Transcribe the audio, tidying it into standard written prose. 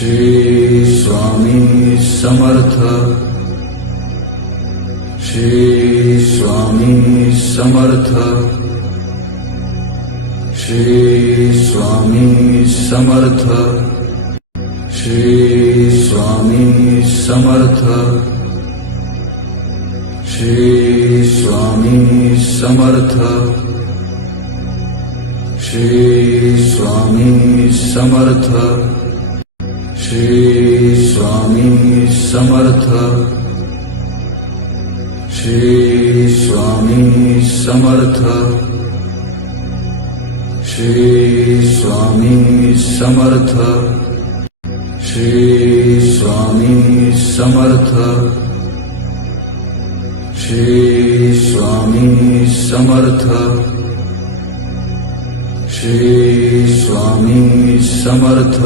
Shri Swami Samarth, Shri Swami Samarth, Shri Swami Samarth, Shri Swami Samarth, Shri Swami Samarth, Shri Swami Samarth, Shri Swami Samarth, Shri Swami Samarth, Shri Swami Samarth, Shri Swami Samarth, Shri Swami Samarth, Shri Swami Samarth,